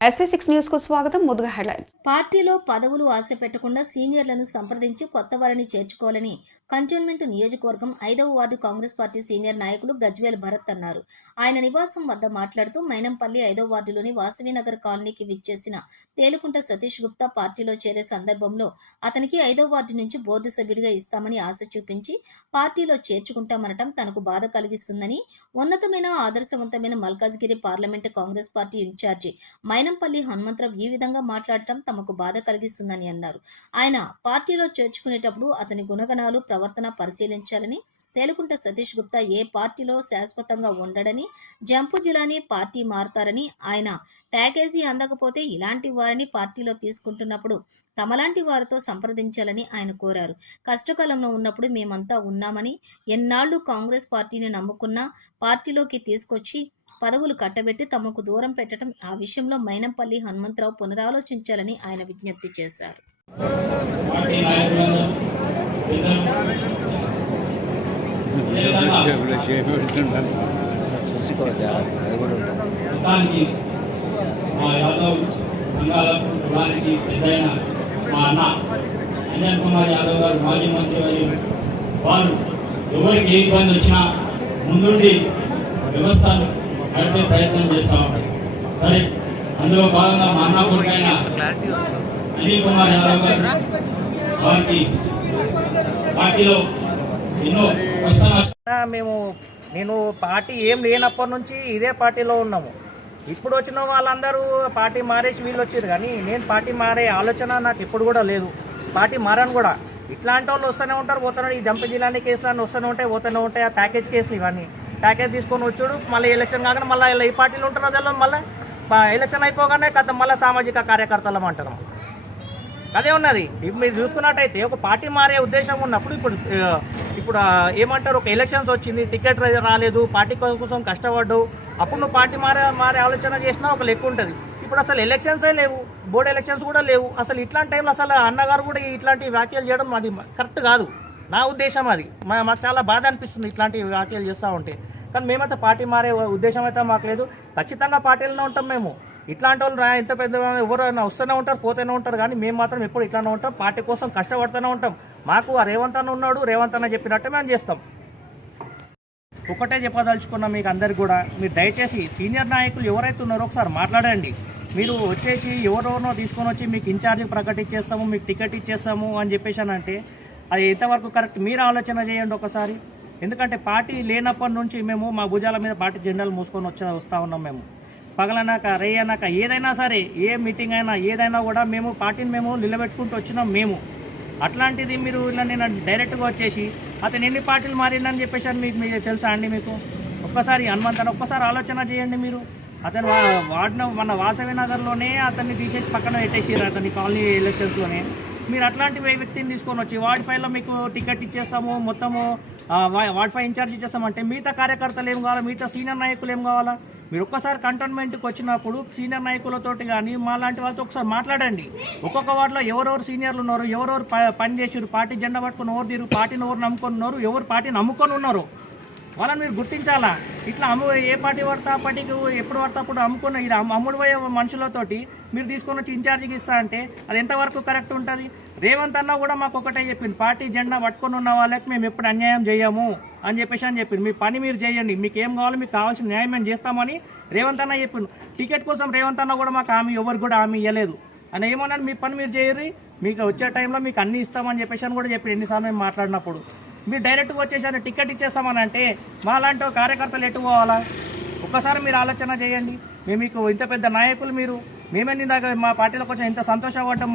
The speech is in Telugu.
SV6 న్యూస్ కు స్వాగతం. ముందుగా హెడ్లైన్స్. పార్టీలో పదవులు ఆశ పెట్టకుండా సీనియర్లను సంప్రదించి కొత్త వారిని చేర్చుకోవాలని కంటోన్మెంట్ నియోజకవర్గం 5వ వార్డు కాంగ్రెస్ పార్టీ సీనియర్ నాయకులు గజ్వేల్ భరత్ అన్నారు. ఆయన నివాసం వద్ద మాట్లాడుతూ మైనంపల్లి 5వ వార్డులోని వాసవినగర్ కాలనీకి విచ్చేసిన తేలుకుంట సతీష్ గుప్తా పార్టీలో చేరే సందర్భంలో అతనికి 5వ వార్డు నుంచి బోర్డు సభ్యుడిగా ఇస్తామని ఆశ చూపించి పార్టీలో చేర్చుకుంటామనటం తనకు బాధ కలిగిస్తుందని, ఉన్నతమైన ఆదర్శవంతమైన Malkajgiri parliament Congress party in-charge Mainampalli Hanumantharao ఈ విధంగా మాట్లాడటం తమకు బాధ కలిగిస్తుందని అన్నారు. ఆయన పార్టీలో చేర్చుకునేటప్పుడు అతని గుణగణాలు, ప్రవర్తన పరిశీలించాలని, తేలుకుంట సతీష్ గుప్తా ఏ పార్టీలో శాశ్వతంగా ఉండడని, జంపు జిలాని పార్టీ మారతారని, ఆయన ప్యాకేజీ అందకపోతే ఇలాంటి వారిని పార్టీలో తీసుకుంటున్నప్పుడు తమలాంటి వారితో సంప్రదించాలని ఆయన కోరారు. కష్టకాలంలో ఉన్నప్పుడు మేమంతా ఉన్నామని, ఎన్నాళ్లు కాంగ్రెస్ పార్టీని నమ్ముకున్నా పార్టీలోకి తీసుకొచ్చి పదవులు కట్టబెట్టి తమకు దూరం పెట్టడం, ఆ విషయంలో మైనంపల్లి హనుమంతరావు పునరాలోచించాలని ఆయన విజ్ఞప్తి చేశారు. మాజీ మంత్రి వారు ఎవరికి ఏ ఇబ్బంది వచ్చినా ముందుండి వ్యవస్థను నడిపే ప్రయత్నం చేస్తా ఉంటారు. సరే, అందులో భాగంగా మా అన్న కొడుకైన అనిల్ కుమార్ యాదవ్ గారు వారికి పార్టీలో ఎన్నో నేను పార్టీ ఏం లేనప్పటి నుంచి ఇదే పార్టీలో ఉన్నాము. ఇప్పుడు వచ్చిన వాళ్ళందరూ పార్టీ మారేసి వీళ్ళు వచ్చారు, కానీ నేను పార్టీ మారే ఆలోచన నాకు ఇప్పుడు కూడా లేదు. పార్టీ మారాను కూడా. ఇట్లాంటి వాళ్ళు వస్తూనే ఉంటారు, పోతున్నారు. ఈ జంప జిల్లాని కేసులు వస్తూనే ఉంటాయి, పోతూనే ఉంటాయి. ఆ ప్యాకేజ్ కేసులు ఇవన్నీ ప్యాకేజ్ తీసుకొని వచ్చాడు. మళ్ళీ ఎలక్షన్ కాగానే మళ్ళీ ఈ పార్టీలో ఉంటారో తెలియదు. మళ్ళీ ఎలక్షన్ అయిపోగానే కథ మళ్ళీ సామాజిక కార్యకర్తలం అంటారు. అదే ఉన్నది. ఇప్పుడు మీరు చూసుకున్నట్టయితే ఒక పార్టీ మారే ఉద్దేశం ఉన్నప్పుడు ఇప్పుడు ఏమంటారు, ఒక ఎలక్షన్స్ వచ్చింది, టికెట్ రాలేదు, పార్టీ కోసం కష్టపడ్డావు, అప్పుడు నువ్వు పార్టీ మారే ఆలోచన చేసినా ఒక లెక్క ఉంటుంది. ఇప్పుడు అసలు ఎలక్షన్సే లేవు, బోర్డు ఎలక్షన్స్ కూడా లేవు. అసలు ఇట్లాంటి టైంలో అసలు అన్నగారు కూడా ఇట్లాంటి వ్యాఖ్యలు చేయడం అది కరెక్ట్ కాదు. నా ఉద్దేశం అది. మాకు చాలా బాధ అనిపిస్తుంది ఇట్లాంటి వ్యాఖ్యలు చేస్తూ ఉంటే. కానీ మేమైతే పార్టీ మారే ఉద్దేశం అయితే మాకు లేదు. ఖచ్చితంగా పార్టీలోనే ఉంటాం మేము. ఇట్లాంటి వాళ్ళు ఎంత పెద్ద ఎవరైనా వస్తూనే ఉంటారు, పోతూనే ఉంటారు, కానీ మేము మాత్రం ఎప్పుడు ఇట్లానే ఉంటాం. పార్టీ కోసం కష్టపడుతూనే ఉంటాం. మాకు ఆ రేవంత్ అన్న ఉన్నాడు, రేవంత్ అన్న చెప్పినట్టే మేము చేస్తాం. ఒకటే చెప్పదలుచుకున్నాం మీకు అందరికి కూడా, మీరు దయచేసి సీనియర్ నాయకులు ఎవరైతే ఉన్నారో ఒకసారి మాట్లాడండి. మీరు వచ్చేసి ఎవరెవరినో తీసుకొని వచ్చి మీకు ఇన్ఛార్జి ప్రకటించేస్తాము, మీకు టికెట్ ఇచ్చేస్తాము అని చెప్పేసి అంటే అది ఎంతవరకు కరెక్ట్ మీరు ఆలోచన చేయండి ఒకసారి. ఎందుకంటే పార్టీ లేనప్పటి నుంచి మేము మా భుజాల మీద పార్టీ జెండాలు మూసుకొని వస్తూ ఉన్నాం. మేము పగలనాక రేయనాక ఏదైనా సరే, ఏ మీటింగ్ అయినా ఏదైనా కూడా మేము పార్టీని మేము నిలబెట్టుకుంటూ వచ్చినాం మేము. అట్లాంటిది మీరు ఇలా నేను డైరెక్ట్గా వచ్చేసి అతను ఎన్ని పార్టీలు మారిందని చెప్పేసి మీకు తెలుసా అండి? మీకు ఒక్కసారి హనుమంతరావు ఒక్కసారి ఆలోచన చేయండి మీరు. అతను వాడిన మన వాసవి నగర్లోనే అతన్ని తీసేసి పక్కన పెట్టేసారు, అతని కాలనీ ఎలక్షన్స్లోనే. మీరు అట్లాంటి వ్యక్తిని తీసుకొని వచ్చి వార్డ్ 5లో మీకు టికెట్ ఇచ్చేస్తాము, మొత్తము వార్డ్ 5 ఇన్ఛార్జ్ ఇచ్చేస్తామంటే మిగతా కార్యకర్తలు ఏం కావాలా, మిగతా సీనియర్ నాయకులు ఏం కావాలా? మీరు ఒక్కసారి కంటోన్మెంట్కి వచ్చినప్పుడు సీనియర్ నాయకులతోటి కానీ మా లాంటి వాళ్ళతో ఒకసారి మాట్లాడండి. ఒక్కొక్క వార్డులో ఎవరెవరు సీనియర్లు ఉన్నారు, ఎవరెవరు పని చేసారు, పార్టీ జెండా పట్టుకుని ఎవరు తీరు, పార్టీని ఎవరు నమ్ముకొని ఉన్నారు, ఎవరు పార్టీని నమ్ముకొని ఉన్నారు, వాళ్ళని మీరు గుర్తించాలా. ఇట్లా ఏ పార్టీ పడితే ఆ పార్టీకి ఎప్పుడు పడితే అప్పుడు అమ్ముకున్న ఇది అమ్ముడు పోయే మనుషులతోటి మీరు తీసుకొని వచ్చి ఇన్ఛార్జికి ఇస్తా అంటే అది ఎంతవరకు కరెక్ట్ ఉంటుంది? రేవంత్ అన్న కూడా మాకు ఒకటే చెప్పింది, పార్టీ జెండా పట్టుకొని ఉన్న వాళ్ళకి మేము ఎప్పుడు అన్యాయం చేయము అని చెప్పింది. మీ పని మీరు చేయండి, మీకు ఏం కావాలో మీకు కావాల్సిన న్యాయం మేము చేస్తామని రేవంత్ అన్న చెప్పిండు. టికెట్ కోసం రేవంత్ అన్న కూడా మాకు హామీ ఎవరికి కూడా హామీ ఇవ్వలేదు. అని ఏమన్నాడు, మీ పని మీరు చేయరు, మీకు వచ్చే టైంలో మీకు అన్నీ ఇస్తామని చెప్పేసి కూడా చెప్పి ఎన్నిసార్లు మేము మాట్లాడినప్పుడు మీరు డైరెక్ట్గా వచ్చేసారు టికెట్ ఇచ్చేస్తామని అంటే మా లాంటి కార్యకర్తలు ఎటు పోవాలా? ఒక్కసారి మీరు ఆలోచన చేయండి. మేము మీకు ఇంత పెద్ద నాయకులు, మేమేంటి దాకా మా పార్టీలో కొంచెం ఇంత సంతోషపడ్డాం.